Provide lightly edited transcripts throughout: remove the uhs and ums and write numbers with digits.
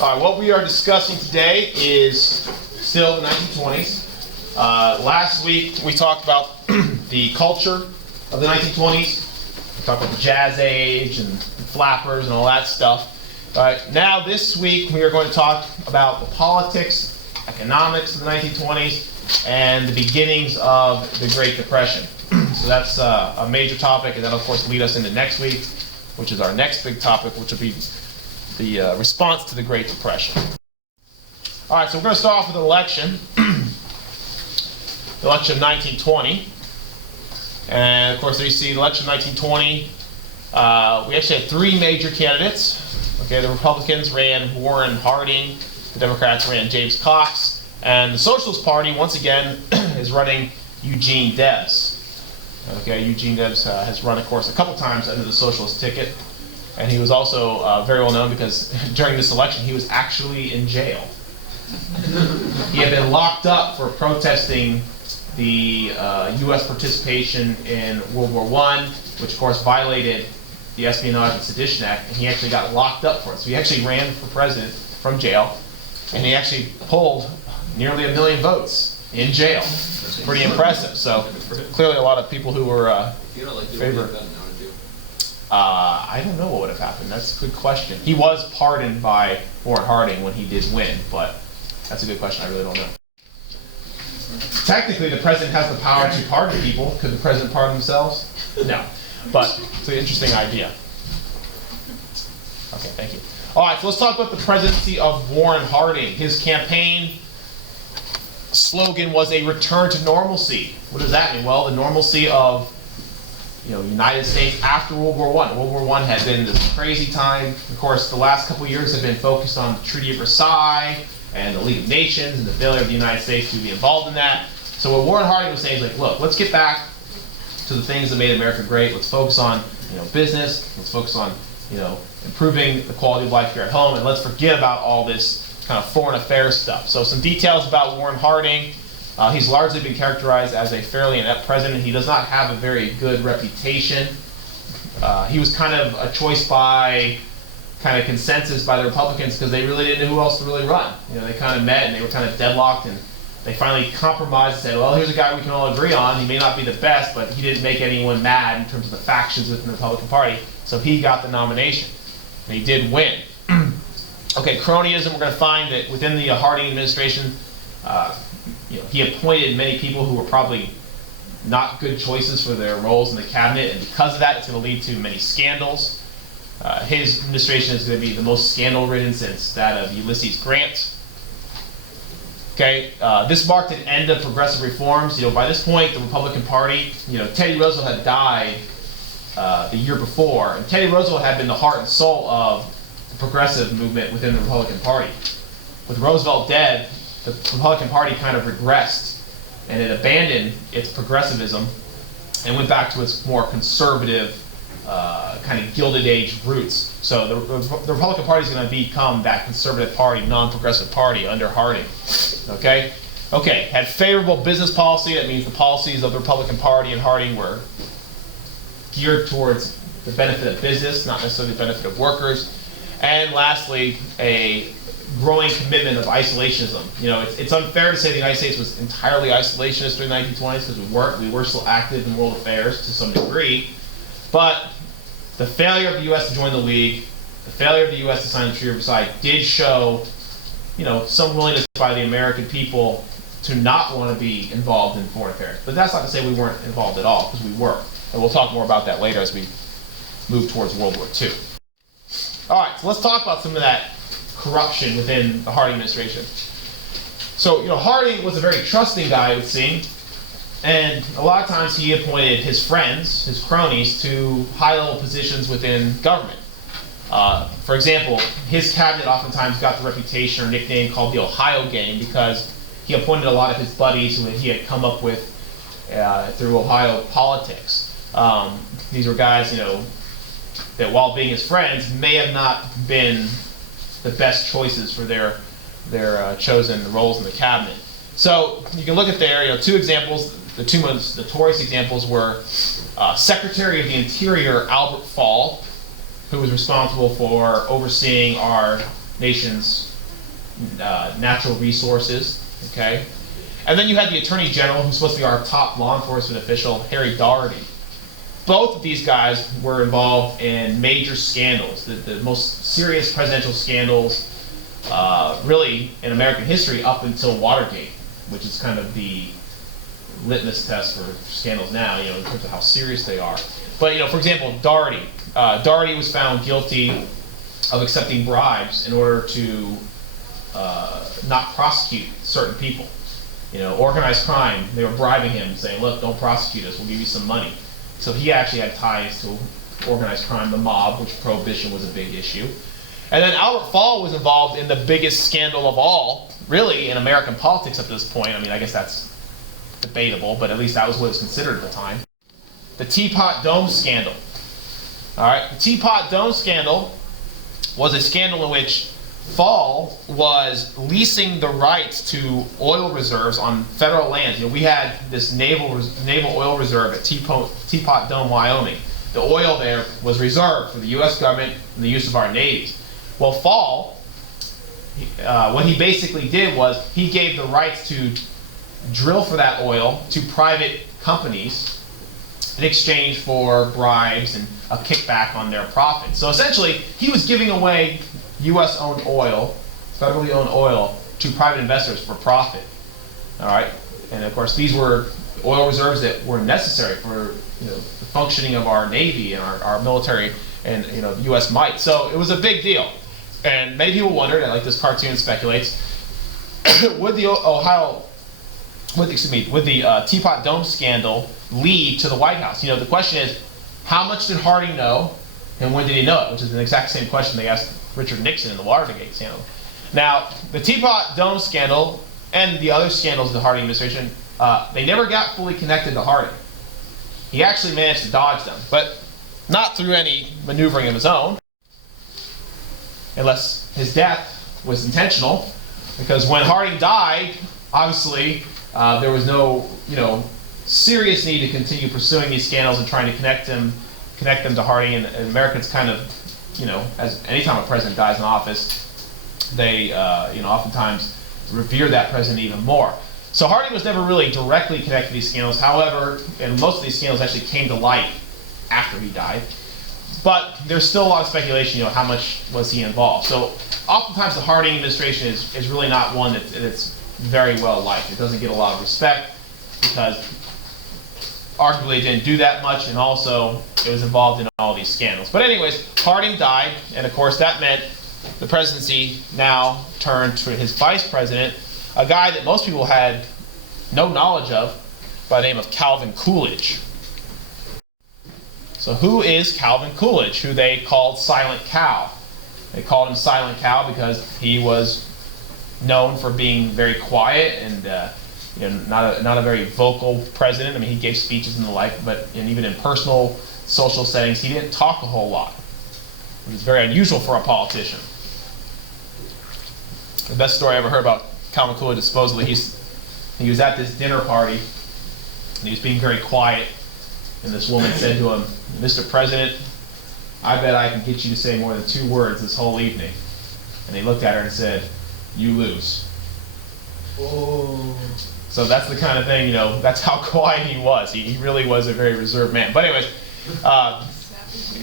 All right, what we are discussing today is still the 1920s. Last week we talked about the culture of the 1920s. We talked about the Jazz Age and the flappers and all that stuff. All right, now this week we are going to talk about the politics, economics of the 1920s, and the beginnings of the Great Depression. So that's a major topic, and that'll of course lead us into next week, which is our next big topic, which will be the response to the Great Depression. All right, so we're going to start off with an election, the election of 1920. And of course, there you see the election of 1920. We actually had three major candidates. Okay, the Republicans ran Warren Harding, the Democrats ran James Cox, and the Socialist Party, once again, is running Eugene Debs. Okay, Eugene Debs has run, of course, a couple times under the Socialist ticket. And he was also very well known because during this election he was actually in jail. He had been locked up for protesting the U.S. participation in World War I, which of course violated the Espionage and Sedition Act, and he actually got locked up for it. So he actually ran for president from jail, and he actually pulled nearly 1 million votes in jail. It's pretty impressive. So clearly a lot of people who were favor. I don't know what would have happened. That's a good question. He was pardoned by Warren Harding when he did win, but that's a good question. I really don't know. Technically, the president has the power to pardon people. Could the president pardon themselves? No. But it's an interesting idea. Okay, thank you. All right, so let's talk about the presidency of Warren Harding. His campaign slogan was a return to normalcy. What does that mean? Well, the normalcy of United States after World War I. World War I had been this crazy time. Of course, the last couple of years have been focused on the Treaty of Versailles and the League of Nations and the failure of the United States to be involved in that. So what Warren Harding was saying is like, look, let's get back to the things that made America great. Let's focus on business. Let's focus on improving the quality of life here at home, and let's forget about all this kind of foreign affairs stuff. So some details about Warren Harding. He's largely been characterized as a fairly inept president. He does not have a very good reputation. He was kind of a choice by kind of consensus by the Republicans because they really didn't know who else to really run. They kind of met and they were kind of deadlocked, and they finally compromised and said, well, here's a guy we can all agree on. He may not be the best, but he didn't make anyone mad in terms of the factions within the Republican Party. So he got the nomination, and he did win. Okay, cronyism, we're going to find that within the Harding administration, he appointed many people who were probably not good choices for their roles in the cabinet, and because of that, it's going to lead to many scandals. His administration is going to be the most scandal-ridden since that of Ulysses Grant. Okay, this marked an end of progressive reforms. By this point, the Republican Party, Teddy Roosevelt had died the year before, and Teddy Roosevelt had been the heart and soul of the progressive movement within the Republican Party. With Roosevelt dead, the Republican Party kind of regressed, and it abandoned its progressivism and went back to its more conservative, kind of Gilded Age roots. So the Republican Party is going to become that conservative party, non-progressive party under Harding. Okay, had favorable business policy. That means the policies of the Republican Party and Harding were geared towards the benefit of business, not necessarily the benefit of workers. And lastly, a growing commitment of isolationism. It's unfair to say the United States was entirely isolationist during the 1920s because we were still active in world affairs to some degree, but the failure of the U.S. to join the League, the failure of the U.S. to sign the Treaty of Versailles did show, some willingness by the American people to not want to be involved in foreign affairs. But that's not to say we weren't involved at all, because we were. And we'll talk more about that later as we move towards World War II. All right, so let's talk about some of that corruption within the Harding administration. So, Harding was a very trusting guy, it would seem, and a lot of times he appointed his friends, his cronies, to high-level positions within government. For example, his cabinet oftentimes got the reputation or nickname called the Ohio Gang because he appointed a lot of his buddies who he had come up with through Ohio politics. These were guys, that while being his friends may have not been the best choices for their chosen roles in the cabinet. So you can look at there, two examples. The two most notorious examples were Secretary of the Interior Albert Fall, who was responsible for overseeing our nation's natural resources, okay? And then you had the Attorney General, who's supposed to be our top law enforcement official, Harry Daugherty. Both of these guys were involved in major scandals, the most serious presidential scandals really in American history up until Watergate, which is kind of the litmus test for scandals now, in terms of how serious they are. But, for example, Daugherty. Daugherty was found guilty of accepting bribes in order to not prosecute certain people. Organized crime, they were bribing him, saying, look, don't prosecute us, we'll give you some money. So he actually had ties to organized crime, the mob, which prohibition was a big issue. And then Albert Fall was involved in the biggest scandal of all, really, in American politics up to this point. I mean, I guess that's debatable, but at least that was what it was considered at the time. The Teapot Dome scandal. All right, the Teapot Dome scandal was a scandal in which Fall was leasing the rights to oil reserves on federal lands. We had this naval oil reserve at Teapot Dome, Wyoming. The oil there was reserved for the U.S. government and the use of our navies. Well, Fall, what he basically did was he gave the rights to drill for that oil to private companies in exchange for bribes and a kickback on their profits. So essentially, he was giving away U.S.-owned oil, federally owned oil, to private investors for profit. All right, and of course, these were oil reserves that were necessary for the functioning of our Navy and our military and U.S. might. So it was a big deal, and many people wondered, like this cartoon speculates, would the Teapot Dome scandal lead to the White House? The question is, how much did Harding know, and when did he know it? Which is the exact same question they asked Richard Nixon in the Watergate scandal. Now, the Teapot Dome scandal and the other scandals of the Harding administration, they never got fully connected to Harding. He actually managed to dodge them, but not through any maneuvering of his own, unless his death was intentional, because when Harding died, obviously, there was no, serious need to continue pursuing these scandals and trying to connect them to Harding. And Americans kind of, as anytime a president dies in office, they, oftentimes revere that president even more. So Harding was never really directly connected to these scandals. However, and most of these scandals actually came to light after he died. But there's still a lot of speculation, how much was he involved. So oftentimes the Harding administration is really not one that's very well liked. It doesn't get a lot of respect because arguably it didn't do that much, and also it was involved in all these scandals. But anyways, Harding died, and of course that meant the presidency now turned to his vice president, a guy that most people had no knowledge of, by the name of Calvin Coolidge. So who is Calvin Coolidge, who they called Silent Cal? They called him Silent Cal because he was known for being very quiet and not a very vocal president. I mean, he gave speeches and the like, but even in personal, social settings, he didn't talk a whole lot, which is very unusual for a politician. The best story I ever heard about Calvin Coolidge is supposedly he was at this dinner party and he was being very quiet, and this woman said to him, "Mr. President, I bet I can get you to say more than 2 words this whole evening." And he looked at her and said, "You lose." Oh. So that's the kind of thing, that's how quiet he was. He really was a very reserved man. But anyways,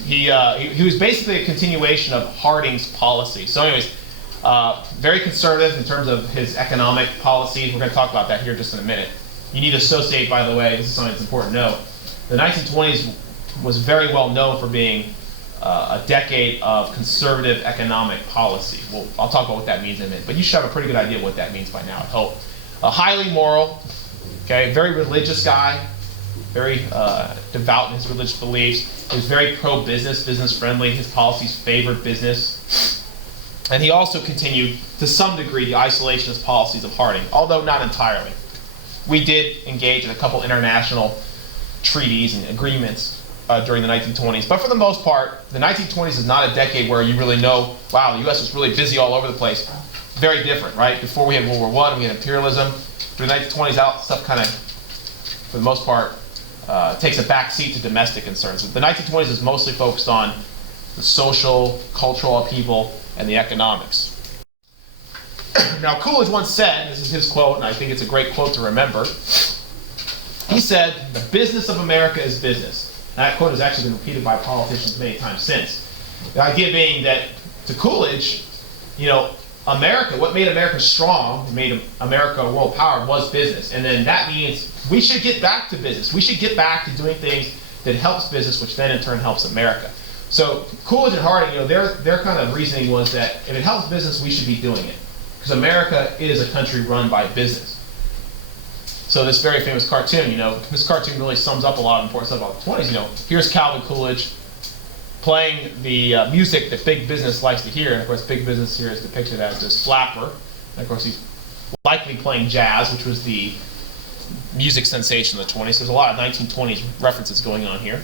he was basically a continuation of Harding's policy. So anyways, very conservative in terms of his economic policies. We're going to talk about that here just in a minute. You need to associate, by the way, this is something that's important to know. The 1920s was very well known for being a decade of conservative economic policy. Well, I'll talk about what that means in a minute, but you should have a pretty good idea what that means by now, I hope. Highly moral, okay, very religious guy, very devout in his religious beliefs. He was very pro-business, business-friendly. His policies favored business. And he also continued, to some degree, the isolationist policies of Harding, although not entirely. We did engage in a couple international treaties and agreements during the 1920s. But for the most part, the 1920s is not a decade where you really know, wow, the U.S. was really busy all over the place. Very different, right? Before we had World War I, we had imperialism. Through the 1920s, out stuff kind of, for the most part, takes a back seat to domestic concerns. The 1920s is mostly focused on the social, cultural upheaval, and the economics. Now, Coolidge once said, this is his quote, and I think it's a great quote to remember. He said, "The business of America is business." That quote has actually been repeated by politicians many times since. The idea being that, to Coolidge, America, what made America strong, made America a world power, was business. And then that means we should get back to business. We should get back to doing things that helps business, which then in turn helps America. So Coolidge and Harding, their kind of reasoning was that if it helps business, we should be doing it. Because America is a country run by business. So this very famous cartoon, this cartoon really sums up a lot of important stuff about the 20s. Here's Calvin Coolidge playing the music that big business likes to hear. And of course, big business here is depicted as this flapper. And of course, he's likely playing jazz, which was the music sensation of the 20s. There's a lot of 1920s references going on here.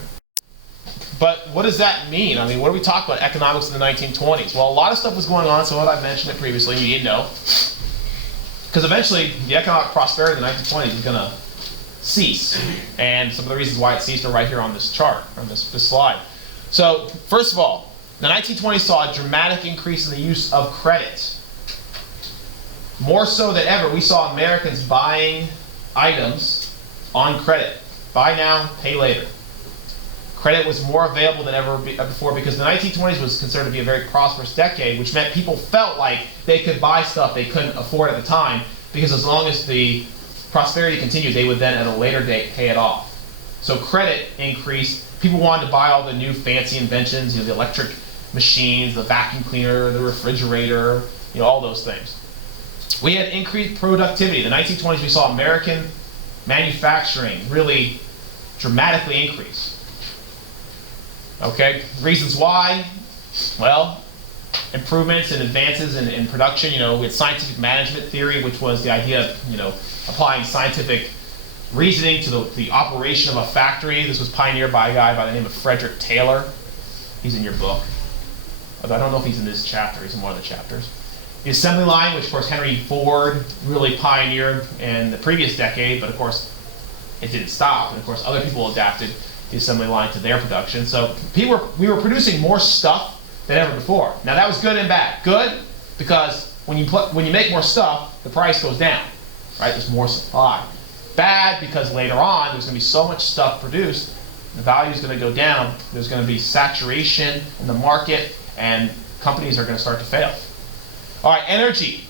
But what does that mean? I mean, what do we talk about economics in the 1920s? Well, a lot of stuff was going on, so what I mentioned it previously, you didn't know. Because eventually, the economic prosperity of the 1920s is going to cease. And some of the reasons why it ceased are right here on this chart, on this slide. So, first of all, the 1920s saw a dramatic increase in the use of credit. More so than ever, we saw Americans buying items on credit. Buy now, pay later. Credit was more available than ever before because the 1920s was considered to be a very prosperous decade, which meant people felt like they could buy stuff they couldn't afford at the time because as long as the prosperity continued, they would then at a later date pay it off. So credit increased. People wanted to buy all the new fancy inventions, the electric machines, the vacuum cleaner, the refrigerator, all those things. We had increased productivity. In the 1920s, we saw American manufacturing really dramatically increase. Okay, reasons why? Well, improvements and advances in production. We had scientific management theory, which was the idea of, applying scientific reasoning to the operation of a factory. This was pioneered by a guy by the name of Frederick Taylor. He's in your book. Although I don't know if he's in this chapter. He's in one of the chapters. The assembly line, which of course Henry Ford really pioneered in the previous decade, but of course it didn't stop. And of course other people adapted the assembly line to their production. So we were producing more stuff than ever before. Now that was good and bad. Good because when you make more stuff, the price goes down, right? There's more supply. Bad because later on there's going to be so much stuff produced, the value is going to go down. There's going to be saturation in the market, and companies are going to start to fail. All right, energy.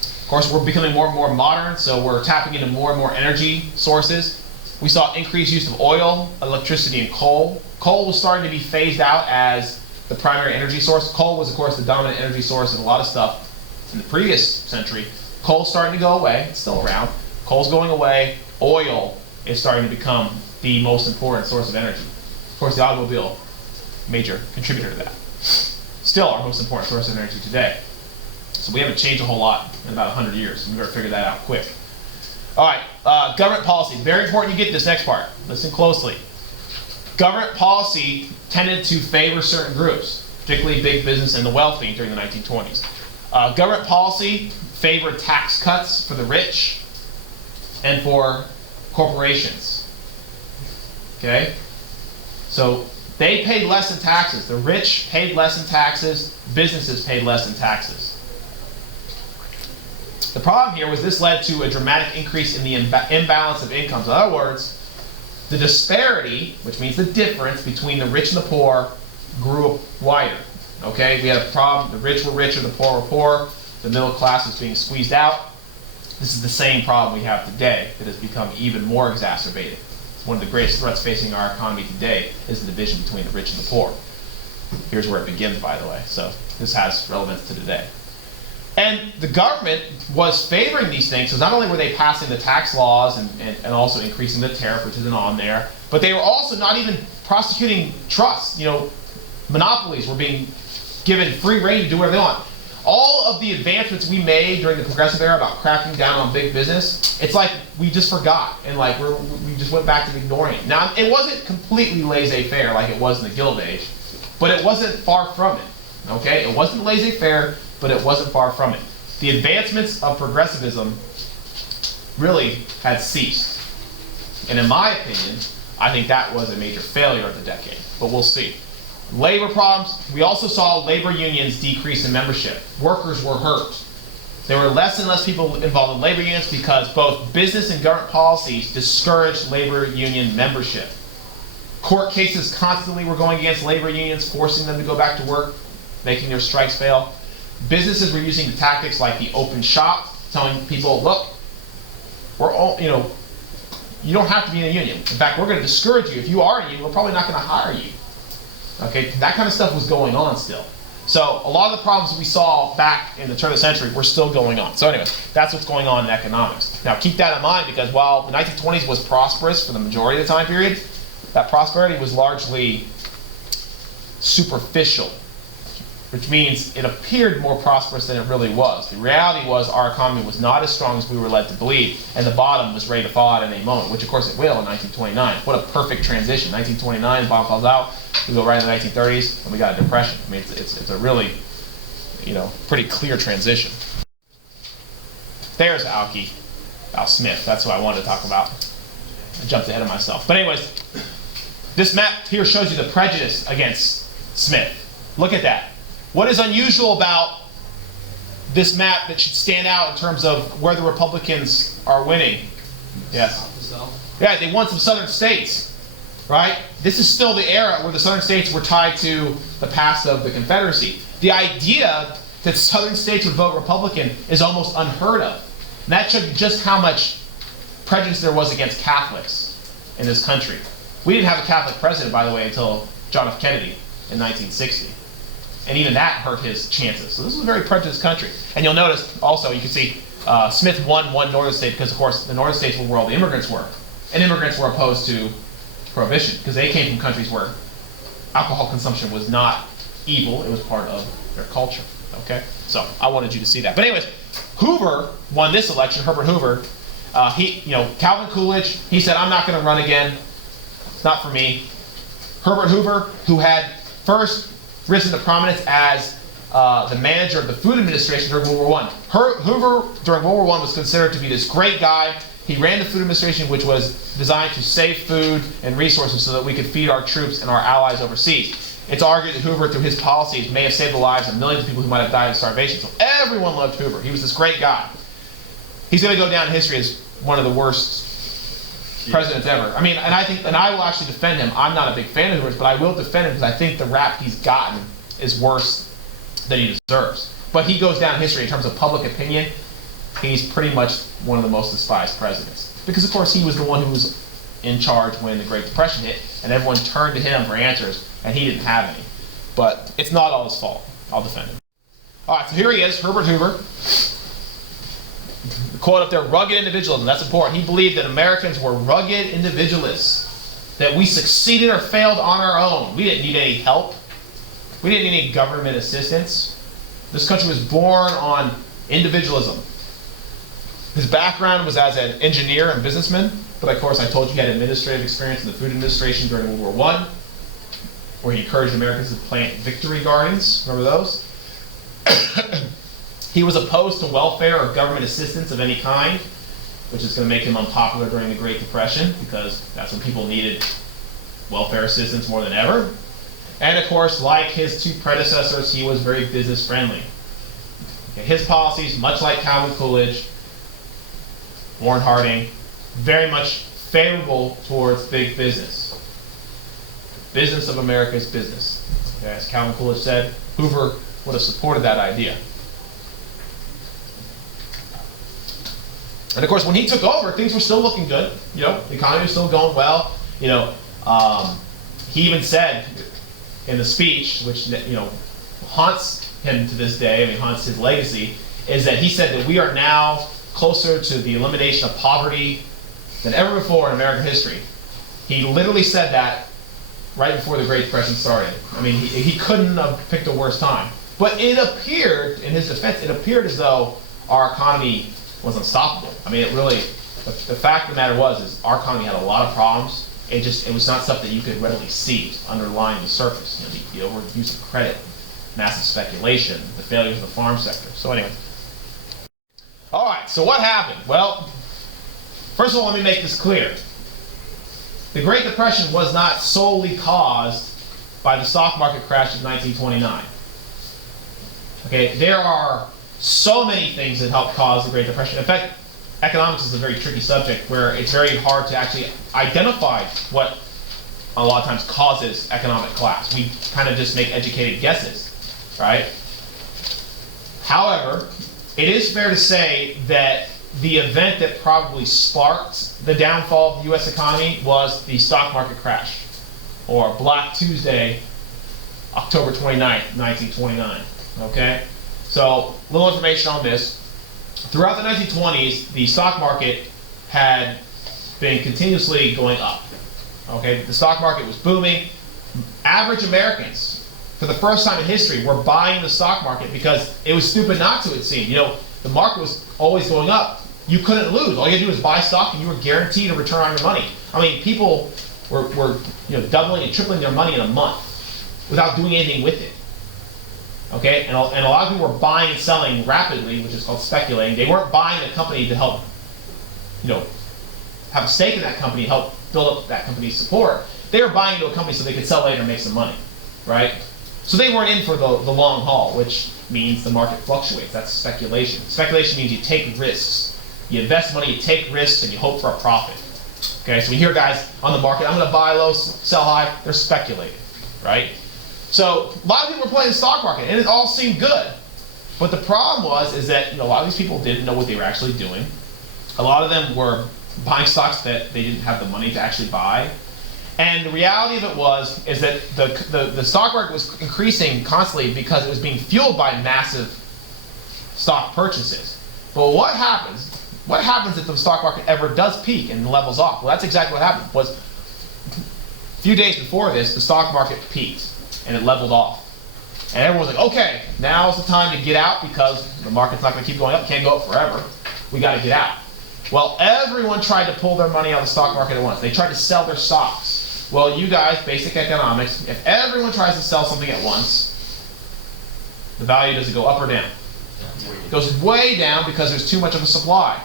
Of course, we're becoming more and more modern, so we're tapping into more and more energy sources. We saw increased use of oil, electricity, and coal. Coal was starting to be phased out as the primary energy source. Coal was, of course, the dominant energy source in a lot of stuff in the previous century. Coal's starting to go away. It's still around. Coal's going away. Oil is starting to become the most important source of energy. Of course, the automobile, major contributor to that. Still our most important source of energy today. So we haven't changed a whole lot in about 100 years. We better figure that out quick. All right, government policy. Very important you get this next part. Listen closely. Government policy tended to favor certain groups, particularly big business and the wealthy during the 1920s. Government policy favored tax cuts for the rich and for corporations. Okay? So they paid less in taxes. The rich paid less in taxes. Businesses paid less in taxes. The problem here was this led to a dramatic increase in the imbalance of incomes. In other words, the disparity, which means the difference between the rich and the poor, grew wider. Okay, we had a problem. The rich were richer, the poor were poor. The middle class was being squeezed out. This is the same problem we have today that has become even more exacerbated. One of the greatest threats facing our economy today is the division between the rich and the poor. Here's where it begins, by the way. So this has relevance to today. And the government was favoring these things, so not only were they passing the tax laws and also increasing the tariff, which isn't on there, but they were also not even prosecuting trusts. Monopolies were being given free rein to do whatever they want. All of the advancements we made during the Progressive era about cracking down on big business, it's like we just forgot, and like we just went back to ignoring it. Now, it wasn't completely laissez-faire like it was in the Gilded Age, but it wasn't far from it. Okay, it wasn't laissez-faire, but it wasn't far from it. The advancements of progressivism really had ceased. And in my opinion, I think that was a major failure of the decade, but we'll see. Labor problems, we also saw labor unions decrease in membership. Workers were hurt. There were less and less people involved in labor unions because both business and government policies discouraged labor union membership. Court cases constantly were going against labor unions, forcing them to go back to work, making their strikes fail. Businesses were using the tactics like the open shop, telling people, look, we're all, you don't have to be in a union. In fact, we're going to discourage you. If you are in a union, we're probably not going to hire you. Okay, that kind of stuff was going on still. So a lot of the problems we saw back in the turn of the century were still going on. So anyway, that's what's going on in economics. Now keep that in mind, because while the 1920s was prosperous for the majority of the time period, that prosperity was largely superficial, which means it appeared more prosperous than it really was. The reality was our economy was not as strong as we were led to believe, and the bottom was ready to fall out at any moment, which of course it will in 1929. What a perfect transition. 1929, the bottom falls out, we go right into the 1930s, and we got a depression. I mean, it's a really, pretty clear transition. There's Al Smith. That's who I wanted to talk about. I jumped ahead of myself. But anyways, this map here shows you the prejudice against Smith. Look at that. What is unusual about this map that should stand out in terms of where the Republicans are winning? Yes. Yeah, they won some southern states, right? This is still the era where the southern states were tied to the past of the Confederacy. The idea that southern states would vote Republican is almost unheard of. And that shows you just how much prejudice there was against Catholics in this country. We didn't have a Catholic president, by the way, until John F. Kennedy in 1960. And even that hurt his chances. So this is a very prejudiced country. And you'll notice also, you can see Smith won one northern state because, of course, the northern states were where all the immigrants were. And immigrants were opposed to prohibition because they came from countries where alcohol consumption was not evil. It was part of their culture. Okay? So I wanted you to see that. But anyways, Hoover won this election, Herbert Hoover. Calvin Coolidge, he said, I'm not going to run again. It's not for me. Herbert Hoover, who had first risen to prominence as the manager of the Food Administration during World War I. Hoover, during World War I, was considered to be this great guy. He ran the Food Administration, which was designed to save food and resources so that we could feed our troops and our allies overseas. It's argued that Hoover, through his policies, may have saved the lives of millions of people who might have died of starvation. So everyone loved Hoover. He was this great guy. He's going to go down in history as one of the worst presidents ever. I mean, and I will actually defend him. I'm not a big fan of Hoover's, but I will defend him because I think the rap he's gotten is worse than he deserves. But he goes down in history in terms of public opinion. He's pretty much one of the most despised presidents. Because, of course, he was the one who was in charge when the Great Depression hit, and everyone turned to him for answers, and he didn't have any. But it's not all his fault. I'll defend him. All right, so here he is, Herbert Hoover. The quote up there, rugged individualism. That's important. He believed that Americans were rugged individualists, that we succeeded or failed on our own. We didn't need any help. We didn't need any government assistance. This country was born on individualism. His background was as an engineer and businessman, but of course I told you he had administrative experience in the Food Administration during World War I, where he encouraged Americans to plant victory gardens. Remember those? He was opposed to welfare or government assistance of any kind, which is going to make him unpopular during the Great Depression, because that's when people needed welfare assistance more than ever. And of course, like his two predecessors, he was very business friendly. His policies, much like Calvin Coolidge, Warren Harding, very much favorable towards big business. Business of America is business. Okay, as Calvin Coolidge said, Hoover would have supported that idea. And of course, when he took over, things were still looking good. The economy was still going well. He even said in the speech, which haunts him to this day, haunts his legacy, is that he said that we are now closer to the elimination of poverty than ever before in American history. He literally said that right before the Great Depression started. I mean, he couldn't have picked a worse time. But it appeared, in his defense, it appeared as though our economy was unstoppable. I mean, it really, the fact of the matter is our economy had a lot of problems. It was not stuff that you could readily see underlying the surface. The overuse of credit, massive speculation, the failures of the farm sector. So anyway. All right, so what happened? Well, first of all, let me make this clear. The Great Depression was not solely caused by the stock market crash of 1929. Okay, there are so many things that helped cause the Great Depression. In fact, economics is a very tricky subject where it's very hard to actually identify what a lot of times causes economic collapse. We kind of just make educated guesses, right? However, it is fair to say that the event that probably sparked the downfall of the U.S. economy was the stock market crash, or Black Tuesday, October 29th, 1929, okay? So, little information on this. Throughout the 1920s, the stock market had been continuously going up, okay? The stock market was booming. Average Americans, for the first time in history, were buying the stock market because it was stupid not to, it seemed. You know, the market was always going up. You couldn't lose. All you had to do was buy stock and you were guaranteed a return on your money. I mean, people were doubling and tripling their money in a month without doing anything with it. Okay? And a lot of people were buying and selling rapidly, which is called speculating. They weren't buying a company to help, have a stake in that company, help build up that company's support. They were buying into a company so they could sell later and make some money, right? So they weren't in for the long haul, which means the market fluctuates. That's speculation. Speculation means you take risks. You invest money, you take risks, and you hope for a profit. Okay, so we hear guys on the market, I'm going to buy low, sell high. They're speculating, right? So a lot of people were playing the stock market, and it all seemed good. But the problem is that a lot of these people didn't know what they were actually doing. A lot of them were buying stocks that they didn't have the money to actually buy. And the reality of it is that the stock market was increasing constantly because it was being fueled by massive stock purchases. But what happens? What happens if the stock market ever does peak and levels off? Well, that's exactly what happened. Was a few days before this, the stock market peaked and it leveled off. And everyone was like, okay, now's the time to get out because the market's not going to keep going up. It can't go up forever. We got to get out. Well, everyone tried to pull their money out of the stock market at once. They tried to sell their stocks. Well, you guys, basic economics, if everyone tries to sell something at once, the value does it go up or down? It goes way down because there's too much of a supply.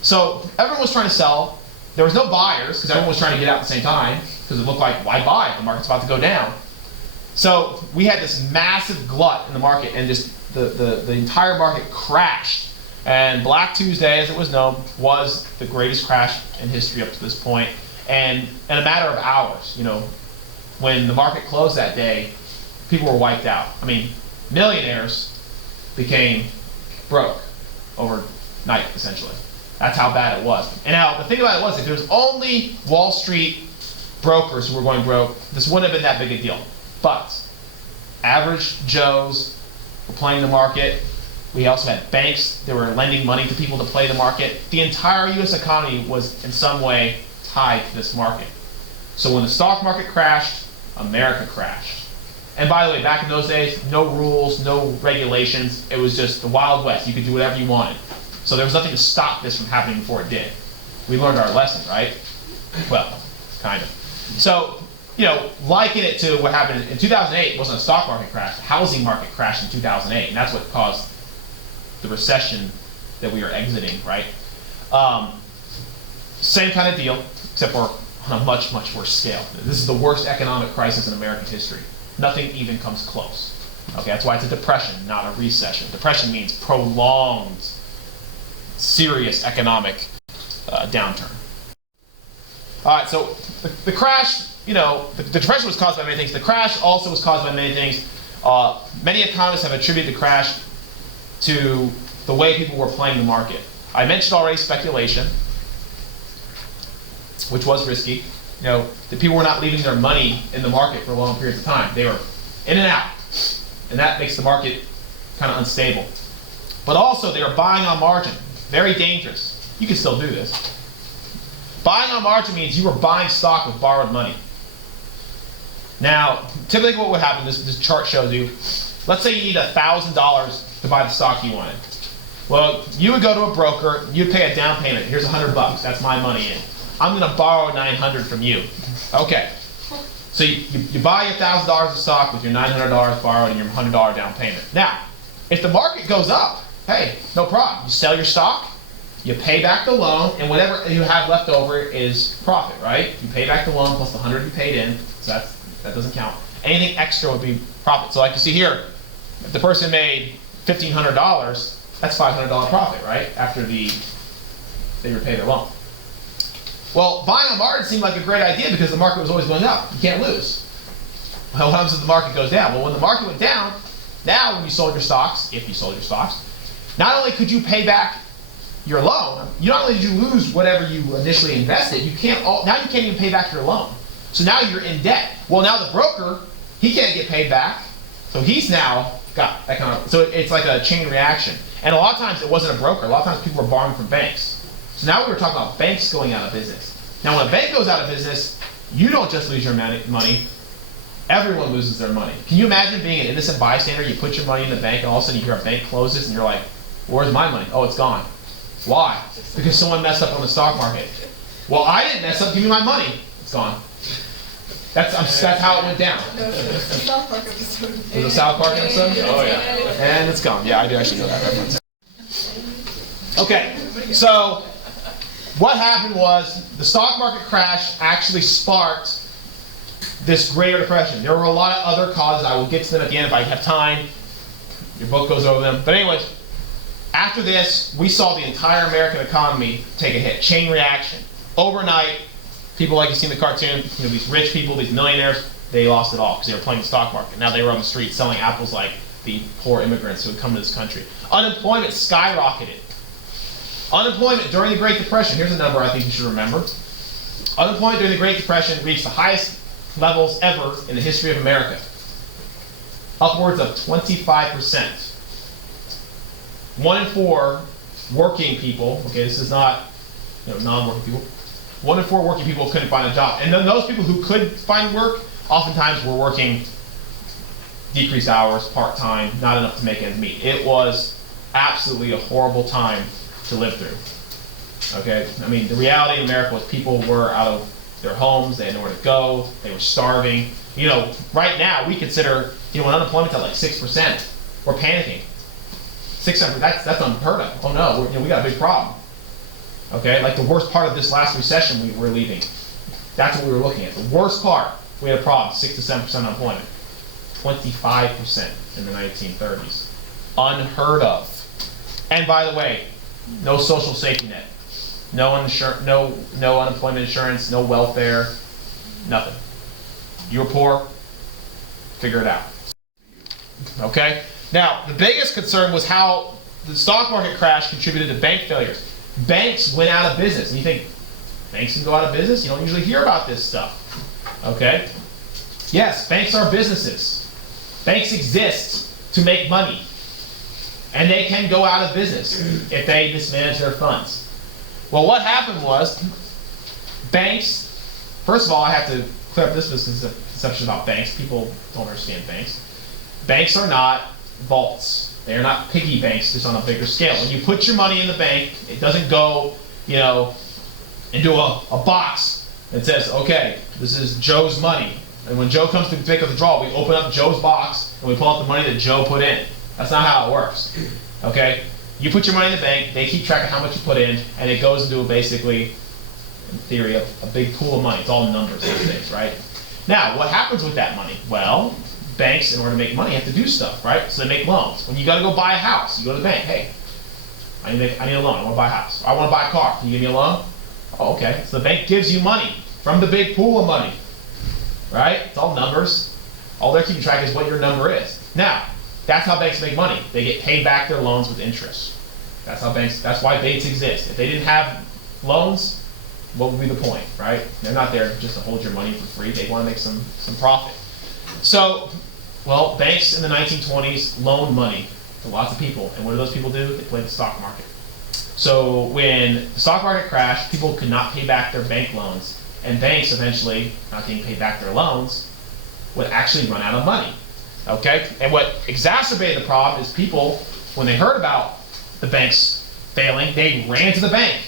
So everyone was trying to sell. There was no buyers because everyone was trying to get out at the same time because it looked like, why buy if the market's about to go down? So we had this massive glut in the market, and the entire market crashed. And Black Tuesday, as it was known, was the greatest crash in history up to this point. And in a matter of hours, when the market closed that day, people were wiped out. I mean, millionaires became broke overnight, essentially. That's how bad it was. And now, the thing about it was, if there was only Wall Street brokers who were going broke, this wouldn't have been that big a deal. But average Joes were playing the market. We also had banks that were lending money to people to play the market. The entire U.S. economy was in some way tied to this market. So when the stock market crashed, America crashed. And by the way, back in those days, no rules, no regulations. It was just the Wild West. You could do whatever you wanted. So there was nothing to stop this from happening before it did. We learned our lesson, right? Well, kind of. So, liken it to what happened in 2008. It wasn't a stock market crash. The housing market crashed in 2008, and that's what caused the recession that we are exiting, right? Same kind of deal, except for on a much, much worse scale. This is the worst economic crisis in American history. Nothing even comes close. Okay, that's why it's a depression, not a recession. Depression means prolonged, serious economic downturn. All right, so the crash, the depression was caused by many things. The crash also was caused by many things. Many economists have attributed the crash to the way people were playing the market. I mentioned already speculation, which was risky. The people were not leaving their money in the market for long periods of time. They were in and out, and that makes the market kind of unstable. But also, they were buying on margin. Very dangerous. You can still do this. Buying on margin means you were buying stock with borrowed money. Now, typically what would happen, this chart shows you, let's say you need $1,000 to buy the stock you wanted. Well, you would go to a broker, you'd pay a down payment. Here's $100, that's my money in. I'm going to borrow $900 from you. Okay. So you buy your $1,000 of stock with your $900 borrowed and your $100 down payment. Now, if the market goes up, hey, no problem. You sell your stock, you pay back the loan, and whatever you have left over is profit, right? You pay back the loan plus the $100 you paid in, so that doesn't count. Anything extra would be profit. So like you see here, if the person made $1,500, That's $500 profit, right? After they repay their loan. Well, buying on margin seemed like a great idea because the market was always going up. You can't lose. Well, what happens if the market goes down? Well, when the market went down, now when you sold your stocks, if you sold your stocks, not only could you pay back your loan, not only did you lose whatever you initially invested, now you can't even pay back your loan. So now you're in debt. Well, now the broker, he can't get paid back, so he's now got that kind of, so it's like a chain reaction. And a lot of times it wasn't a broker, a lot of times people were borrowing from banks. So now we were talking about banks going out of business. Now when a bank goes out of business, you don't just lose your money, everyone loses their money. Can you imagine being an innocent bystander? You put your money in the bank and all of a sudden you hear a bank closes and you're like, where's my money? Oh, it's gone. Why? Because someone messed up on the stock market. Well, I didn't mess up, give me my money. It's gone. That's how it went down. No, it was the South Park episode. Was it a South Park episode? Oh, yeah. And it's gone. Yeah, I do actually know that reference. Okay, so what happened was the stock market crash actually sparked this Greater Depression. There were a lot of other causes. I will get to them at the end if I have time. Your book goes over them. But anyways, after this, we saw the entire American economy take a hit. Chain reaction. Overnight, people like you see in the cartoon, these rich people, these millionaires, they lost it all because they were playing the stock market. Now they were on the street selling apples like the poor immigrants who had come to this country. Unemployment skyrocketed. Unemployment during the Great Depression, here's a number I think you should remember. Unemployment during the Great Depression reached the highest levels ever in the history of America. Upwards of 25%. 1 in 4 working people, okay, this is not non-working people, 1 in 4 working people couldn't find a job. And then those people who could find work, oftentimes were working decreased hours, part-time, not enough to make ends meet. It was absolutely a horrible time to live through. Okay, I mean, the reality in America was people were out of their homes, they had nowhere to go, they were starving. Right now we consider, when unemployment's at like 6%, we're panicking. 6%, that's unheard of. Oh no, we got a big problem. Okay, like the worst part of this last recession we were leaving. That's what we were looking at. The worst part, we had a problem, 6 to 7% unemployment. 25% in the 1930s. Unheard of. And by the way, no social safety net. No unemployment insurance, no welfare, nothing. You were poor, figure it out. Okay? Now, the biggest concern was how the stock market crash contributed to bank failures. Banks went out of business. And you think, banks can go out of business? You don't usually hear about this stuff. Okay? Yes, banks are businesses. Banks exist to make money. And they can go out of business if they mismanage their funds. Well, what happened was, banks, first of all, I have to clear up this misconception about banks. People don't understand banks. Banks are not vaults. They are not piggy banks, just on a bigger scale. When you put your money in the bank, it doesn't go, into a box that says, okay, this is Joe's money. And when Joe comes to make a withdrawal, we open up Joe's box and we pull out the money that Joe put in. That's not how it works. Okay? You put your money in the bank, they keep track of how much you put in, and it goes into basically, in theory, a big pool of money. It's all numbers these days, right? Now, what happens with that money? Well, banks, in order to make money, have to do stuff, right? So they make loans. When you got to go buy a house, you go to the bank. Hey, I need a loan. I want to buy a house. I want to buy a car. Can you give me a loan? Oh, okay. So the bank gives you money from the big pool of money, right? It's all numbers. All they're keeping track is what your number is. Now, that's how banks make money. They get paid back their loans with interest. That's why banks exist. If they didn't have loans, what would be the point, right? They're not there just to hold your money for free. They want to make some profit. So, well, banks in the 1920s loaned money to lots of people. And what do those people do? They play the stock market. So when the stock market crashed, people could not pay back their bank loans. And banks eventually, not getting paid back their loans, would actually run out of money. Okay? And what exacerbated the problem is people, when they heard about the banks failing, they ran to the bank.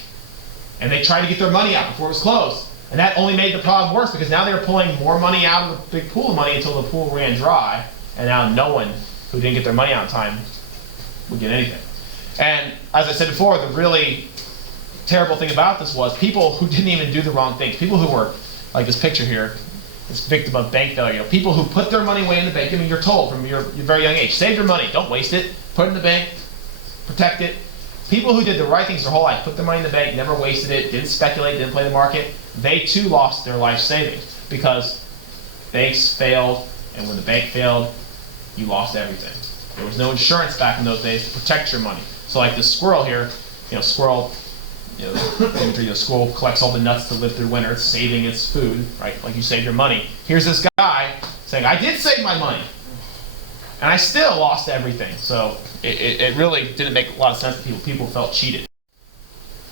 And they tried to get their money out before it was closed. And that only made the problem worse because now they were pulling more money out of the big pool of money until the pool ran dry. And now no one who didn't get their money out in time would get anything. And as I said before, the really terrible thing about this was people who didn't even do the wrong things. People who were, like this picture here, this victim of bank failure. People who put their money away in the bank. I mean, you're told from your very young age, save your money, don't waste it. Put it in the bank protect it. People who did the right things their whole life, put their money in the bank, never wasted it, didn't speculate, didn't play the market, they too lost their life savings because banks failed, and when the bank failed, you lost everything. There was no insurance back in those days to protect your money. So like this squirrel here, squirrel, imagery, the squirrel collects all the nuts to live through winter, it's saving its food, right? Like you saved your money. Here's this guy saying, I did save my money, and I still lost everything. So it really didn't make a lot of sense to people. People felt cheated.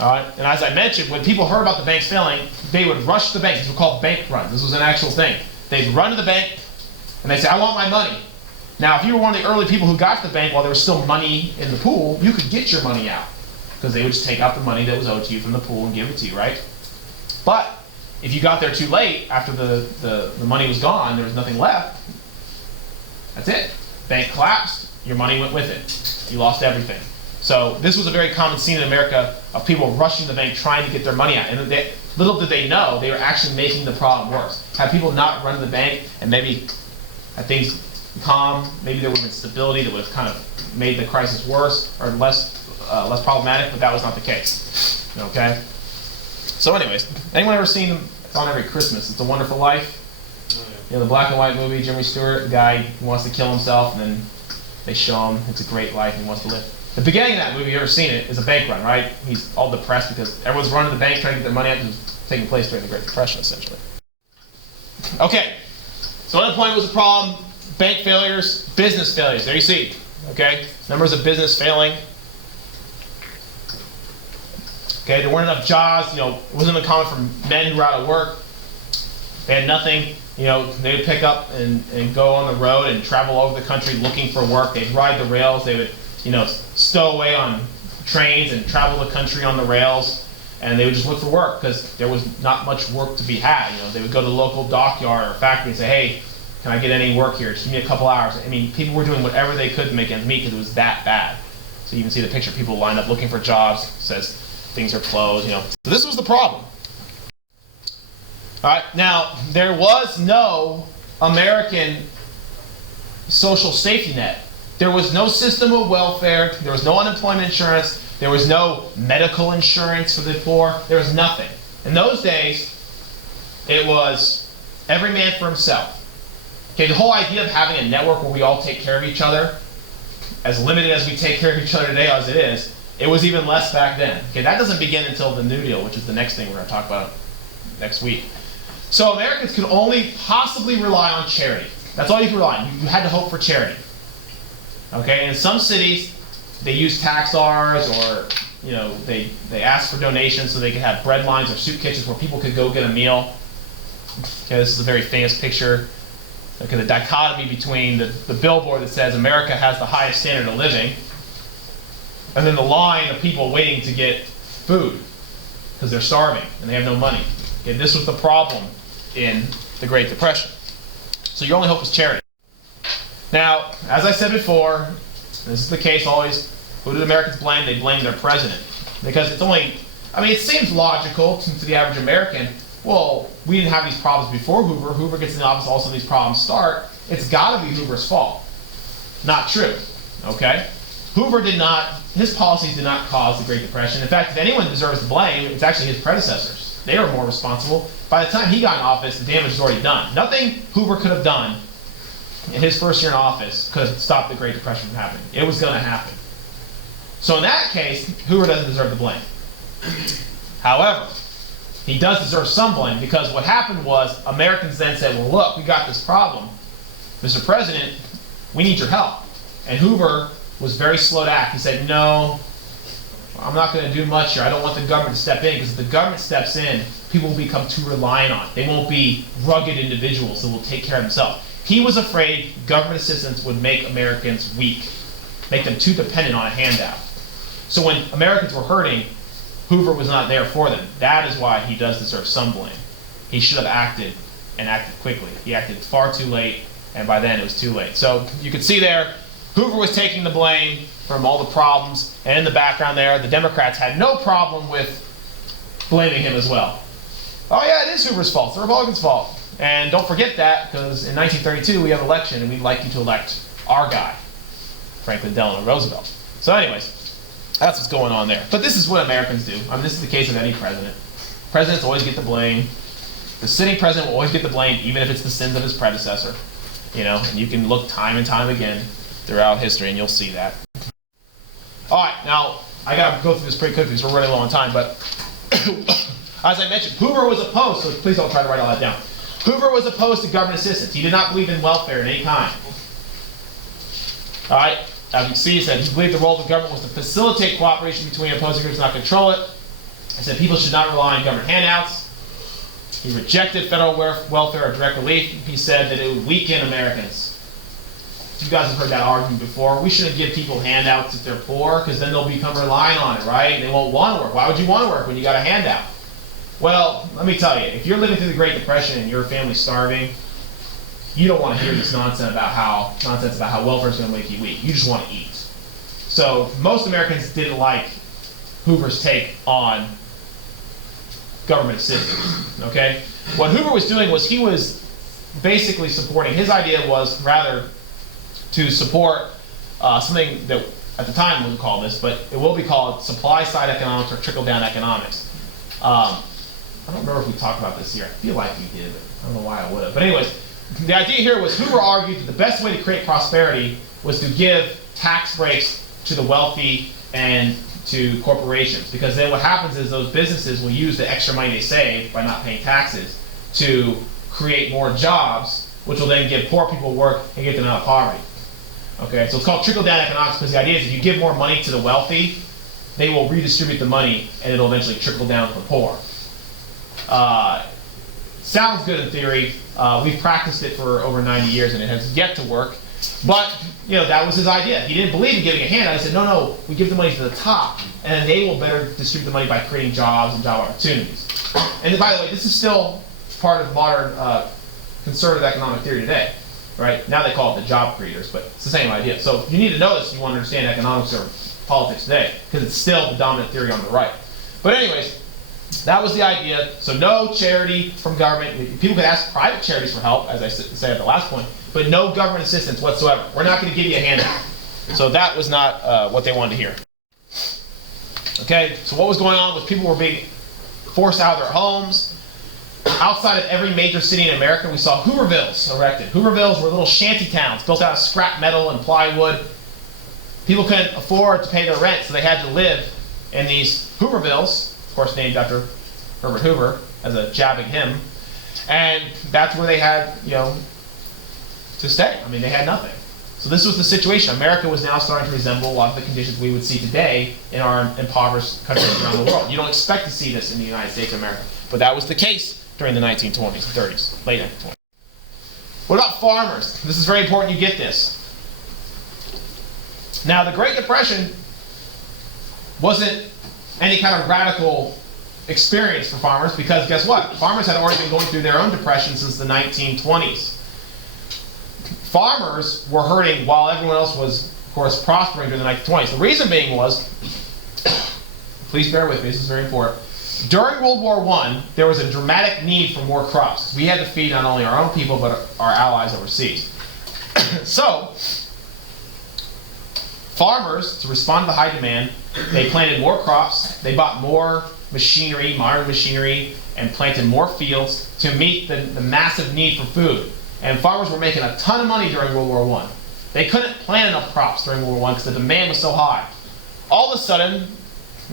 All right, and as I mentioned, when people heard about the banks failing, they would rush to the bank. These were called bank runs. This was an actual thing. They'd run to the bank, and they'd say, I want my money. Now, if you were one of the early people who got to the bank while there was still money in the pool, you could get your money out, because they would just take out the money that was owed to you from the pool and give it to you, right? But if you got there too late, after the money was gone, there was nothing left, that's it. Bank collapsed, your money went with it. You lost everything. So this was a very common scene in America of people rushing to the bank trying to get their money out. And little did they know, they were actually making the problem worse. Had people not run to the bank and maybe had things calm, maybe there would have been stability that would have kind of made the crisis worse or less problematic, but that was not the case. Okay? So anyways, anyone ever seen, it's on every Christmas, It's a Wonderful Life? The black and white movie, Jimmy Stewart, the guy who wants to kill himself, and then they show him it's a great life and he wants to live. The beginning of that movie, you ever seen it, is a bank run, right? He's all depressed because everyone's running to the bank trying to get their money out. It was taking place during the Great Depression, essentially. Okay, so unemployment was a problem. Bank failures, business failures. There you see, okay? Numbers of business failing. Okay, there weren't enough jobs. It wasn't uncommon for men who were out of work. They had nothing. They would pick up and go on the road and travel over the country looking for work. They'd ride the rails. They would, stow away on trains and travel the country on the rails. And they would just look for work because there was not much work to be had. They would go to the local dockyard or factory and say, hey, can I get any work here? Just give me a couple hours. I mean, people were doing whatever they could to make ends meet because it was that bad. So you can see the picture. People lined up looking for jobs. It says things are closed. So this was the problem. All right, now, there was no American social safety net. There was no system of welfare. There was no unemployment insurance. There was no medical insurance for the poor. There was nothing. In those days, it was every man for himself. Okay, the whole idea of having a network where we all take care of each other, as limited as we take care of each other today as it is, it was even less back then. Okay, that doesn't begin until the New Deal, which is the next thing we're going to talk about next week. So Americans could only possibly rely on charity. That's all you could rely on. You had to hope for charity. Okay, and in some cities, they use tax Rs, or they ask for donations so they could have bread lines or soup kitchens where people could go get a meal. Okay, this is a very famous picture. Okay, the dichotomy between the billboard that says America has the highest standard of living, and then the line of people waiting to get food because they're starving and they have no money. Okay, this was the problem in the Great Depression. So your only hope was charity. Now, as I said before, this is the case always. Who did Americans blame? They blamed their president. Because it seems logical to the average American. Well, we didn't have these problems before Hoover. Hoover gets in the office, also these problems start. It's got to be Hoover's fault. Not true. Okay? His policies did not cause the Great Depression. In fact, if anyone deserves the blame, it's actually his predecessors. They were more responsible. By the time he got in office, the damage was already done. Nothing Hoover could have done in his first year in office could have stopped the Great Depression from happening. It was going to happen. So in that case, Hoover doesn't deserve the blame. However, he does deserve some blame, because what happened was Americans then said, well, look, we got this problem. Mr. President, we need your help. And Hoover was very slow to act. He said, no, I'm not going to do much here. I don't want the government to step in, because if the government steps in, people will become too reliant on it. They won't be rugged individuals that will take care of themselves. He was afraid government assistance would make Americans weak, make them too dependent on a handout. So when Americans were hurting, Hoover was not there for them. That is why he does deserve some blame. He should have acted, and acted quickly. He acted far too late, and by then it was too late. So you can see there, Hoover was taking the blame from all the problems, and in the background there, the Democrats had no problem with blaming him as well. Oh yeah, it is Hoover's fault. It's the Republicans' fault. And don't forget that, because in 1932 we have an election, and we'd like you to elect our guy, Franklin Delano Roosevelt. So anyways, That's what's going on there. But this is what Americans do. I mean, this is the case of any president. Presidents always get the blame. The sitting president will always get the blame, even if it's the sins of his predecessor. You know, and you can look time and time again throughout history, and you'll see that. All right, now, I got to go through this pretty quickly because we're running low on time, but as I mentioned, Hoover was opposed, so please don't try to write all that down. Hoover was opposed to government assistance. He did not believe in welfare in any kind. All right, as you can see, he said he believed the role of the government was to facilitate cooperation between opposing groups, not control it. He said people should not rely on government handouts. He rejected federal welfare or direct relief. He said that it would weaken Americans. You guys have heard that argument before. We shouldn't give people handouts if they're poor, because then they'll become reliant on it, right? They won't want to work. Why would you want to work when you got a handout? Well, let me tell you, if you're living through the Great Depression and your family's starving, you don't want to hear this nonsense about how welfare is going to make you weak. You just want to eat. So most Americans didn't like Hoover's take on government assistance. Okay, what Hoover was doing was he was basically supporting. His idea was rather to support something that at the time wasn't called this, but it will be called supply side economics or trickle down economics. I don't remember if we talked about this here. I feel like we did, but I don't know why I would have. But anyways, the idea here was Hoover argued that the best way to create prosperity was to give tax breaks to the wealthy and to corporations, because then what happens is those businesses will use the extra money they save by not paying taxes to create more jobs, which will then give poor people work and get them out of poverty. Okay, so it's called trickle down economics, because the idea is if you give more money to the wealthy, they will redistribute the money and it'll eventually trickle down to the poor. Sounds good in theory. We've practiced it for over 90 years and it has yet to work. But, you know, that was his idea. He didn't believe in giving a handout. He said, no, we give the money to the top, and then they will better distribute the money by creating jobs and job opportunities. And by the way, this is still part of modern conservative economic theory today, right? Now they call it the job creators, but it's the same idea. So you need to know this if you want to understand economics or politics today, because it's still the dominant theory on the right. But anyways, that was the idea. So no charity from government. People could ask private charities for help, as I said at the last point, but no government assistance whatsoever. We're not going to give you a handout. So that was not what they wanted to hear. Okay, so what was going on was people were being forced out of their homes. Outside of every major city in America, we saw Hoovervilles erected. Hoovervilles were little shanty towns built out of scrap metal and plywood. People couldn't afford to pay their rent, so they had to live in these Hoovervilles, of course named after Herbert Hoover, as a jabbing him. And that's where they had, you know, to stay. I mean, they had nothing. So this was the situation. America was now starting to resemble a lot of the conditions we would see today in our impoverished countries around the world. You don't expect to see this in the United States of America, but that was the case during the 1920s and 30s, late 1920s. What about farmers? This is very important you get this. Now, the Great Depression wasn't any kind of radical experience for farmers, because guess what? Farmers had already been going through their own depression since the 1920s. Farmers were hurting while everyone else was, of course, prospering during the 1920s. The reason being was, please bear with me, this is very important. During World War I, there was a dramatic need for more crops. We had to feed not only our own people, but our allies overseas. So, farmers, to respond to the high demand, they planted more crops, they bought more machinery, modern machinery, and planted more fields to meet the massive need for food. And farmers were making a ton of money during World War I. They couldn't plant enough crops during World War I because the demand was so high. All of a sudden,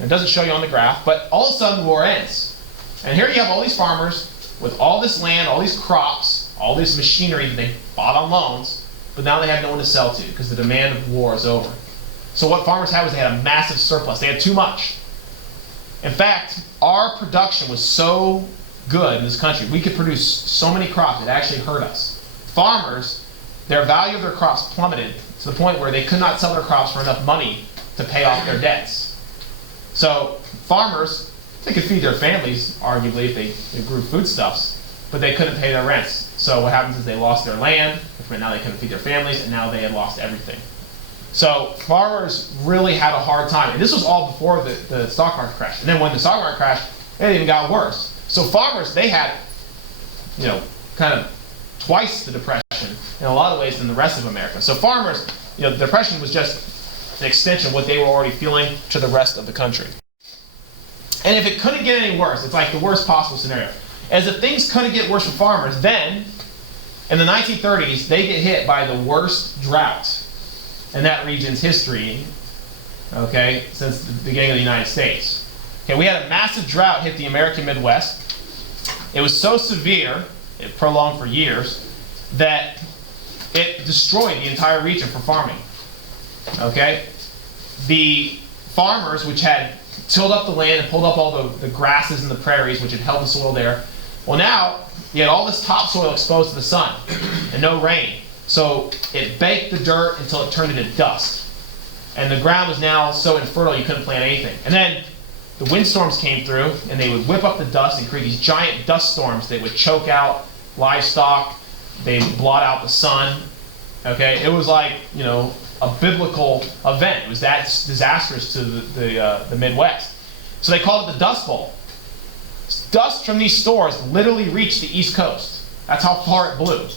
it doesn't show you on the graph, but all of a sudden the war ends. And here you have all these farmers with all this land, all these crops, all this machinery that they bought on loans, but now they have no one to sell to because the demand of war is over. So what farmers had was they had a massive surplus. They had too much. In fact, our production was so good in this country. We could produce so many crops, it actually hurt us. Farmers, their value of their crops plummeted to the point where they could not sell their crops for enough money to pay off their debts. So farmers, they could feed their families, arguably, if they grew foodstuffs, but they couldn't pay their rents. So what happens is they lost their land, which meant now they couldn't feed their families, and now they had lost everything. So farmers really had a hard time. And this was all before the stock market crashed. And then when the stock market crashed, it even got worse. So farmers, they had, you know, kind of twice the depression in a lot of ways than the rest of America. So farmers, you know, the depression was just an extension of what they were already feeling to the rest of the country. And if it couldn't get any worse, it's like the worst possible scenario. As if things couldn't get worse for farmers, then in the 1930s, they get hit by the worst drought in that region's history, okay, since the beginning of the United States. Okay, we had a massive drought hit the American Midwest. It was so severe, it prolonged for years, that it destroyed the entire region for farming. Okay? The farmers, which had tilled up the land and pulled up all the grasses and the prairies, which had held the soil there, well, now you had all this topsoil exposed to the sun and no rain. So it baked the dirt until it turned into dust. And the ground was now so infertile you couldn't plant anything. And then the windstorms came through and they would whip up the dust and create these giant dust storms that would choke out livestock. They would blot out the sun. Okay, it was like, you know, a biblical event. It was that disastrous to the Midwest. So they called it the Dust Bowl. Dust from these stores literally reached the East Coast. That's how far it blew.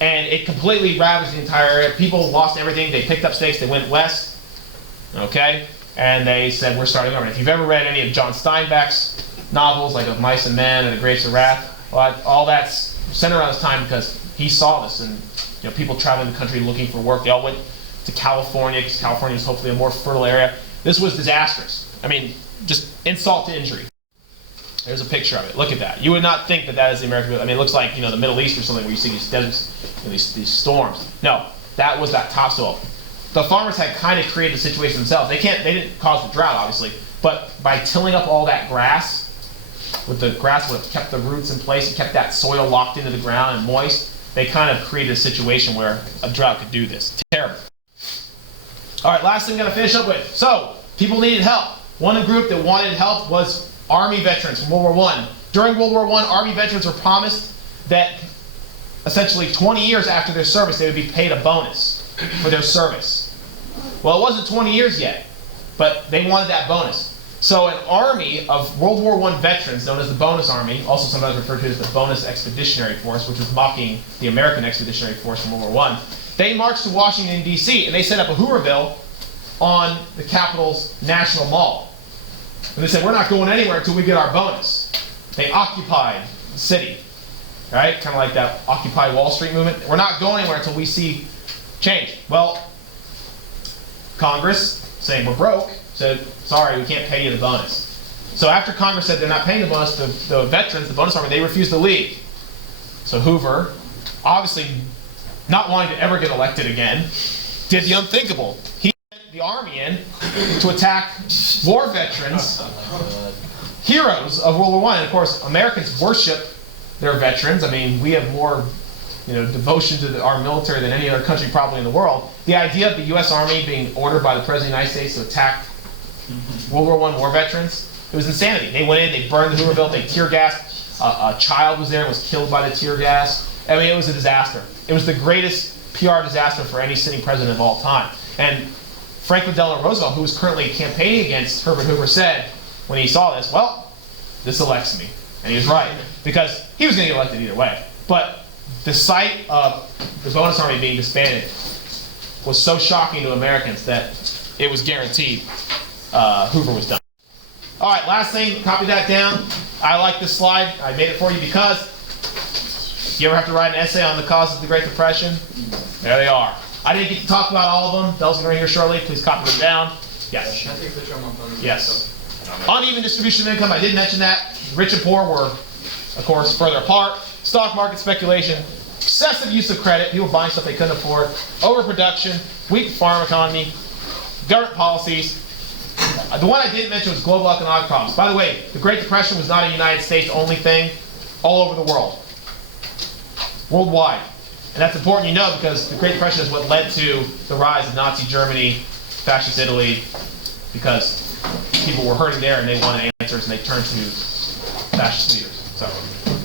And it completely ravaged the entire area. People lost everything. They picked up stakes. They went west. Okay? And they said, we're starting over. And if you've ever read any of John Steinbeck's novels, like Of Mice and Men and The Grapes of Wrath, all that's centered around this time because he saw this. And you know, people traveling the country looking for work. They all went to California because California is hopefully a more fertile area. This was disastrous. I mean, just insult to injury. There's a picture of it. Look at that. You would not think that that is the American. I mean, it looks like, you know, the Middle East or something where you see these deserts, you know, these storms. No, that was that topsoil. The farmers had kind of created the situation themselves. They didn't cause the drought, obviously, but by tilling up all that grass, with the grass would have kept the roots in place and kept that soil locked into the ground and moist. They kind of created a situation where a drought could do this. Terrible. All right, last thing I'm going to finish up with. So, people needed help. One group that wanted help was Army veterans from World War I. During World War I, Army veterans were promised that essentially 20 years after their service, they would be paid a bonus for their service. Well, it wasn't 20 years yet, but they wanted that bonus. So an army of World War I veterans, known as the Bonus Army, also sometimes referred to as the Bonus Expeditionary Force, which was mocking the American Expeditionary Force from World War I, they marched to Washington, D.C., and they set up a Hooverville on the Capitol's National Mall. And they said, we're not going anywhere until we get our bonus. They occupied the city, right? Kind of like that Occupy Wall Street movement. We're not going anywhere until we see change. Well, Congress, saying we're broke, said, sorry, we can't pay you the bonus. So after Congress said they're not paying the bonus, the veterans, the Bonus Army, they refused to leave. So Hoover, obviously not wanting to ever get elected again, did the unthinkable. He sent the army in to attack war veterans, heroes of World War I. And of course, Americans worship their veterans. I mean, we have more, you know, devotion to our military than any other country probably in the world. The idea of the U.S. Army being ordered by the President of the United States to attack World War I war veterans, it was insanity. They went in, they burned the Hooverville, they tear gassed. A child was there and was killed by the tear gas. I mean, it was a disaster. It was the greatest PR disaster for any sitting president of all time. And Franklin Delano Roosevelt, who was currently campaigning against Herbert Hoover, said when he saw this, well, this elects me. And he was right, because he was going to get elected either way. But the sight of the Bonus Army being disbanded was so shocking to Americans that it was guaranteed Hoover was done. All right, last thing, copy that down. I like this slide. I made it for you because you ever have to write an essay on the causes of the Great Depression? There they are. I didn't get to talk about all of them. Those are going to be here shortly. Please copy them down. Yes. Can I take a picture of my phone? Yes. Uneven distribution of income. I did mention that. Rich and poor were, of course, further apart. Stock market speculation. Excessive use of credit. People buying stuff they couldn't afford. Overproduction. Weak farm economy. Government policies. The one I didn't mention was global economic problems. By the way, the Great Depression was not a United States only thing. All over the world. Worldwide. And that's important you know because the Great Depression is what led to the rise of Nazi Germany, fascist Italy, because people were hurting there and they wanted answers and they turned to fascist leaders. So.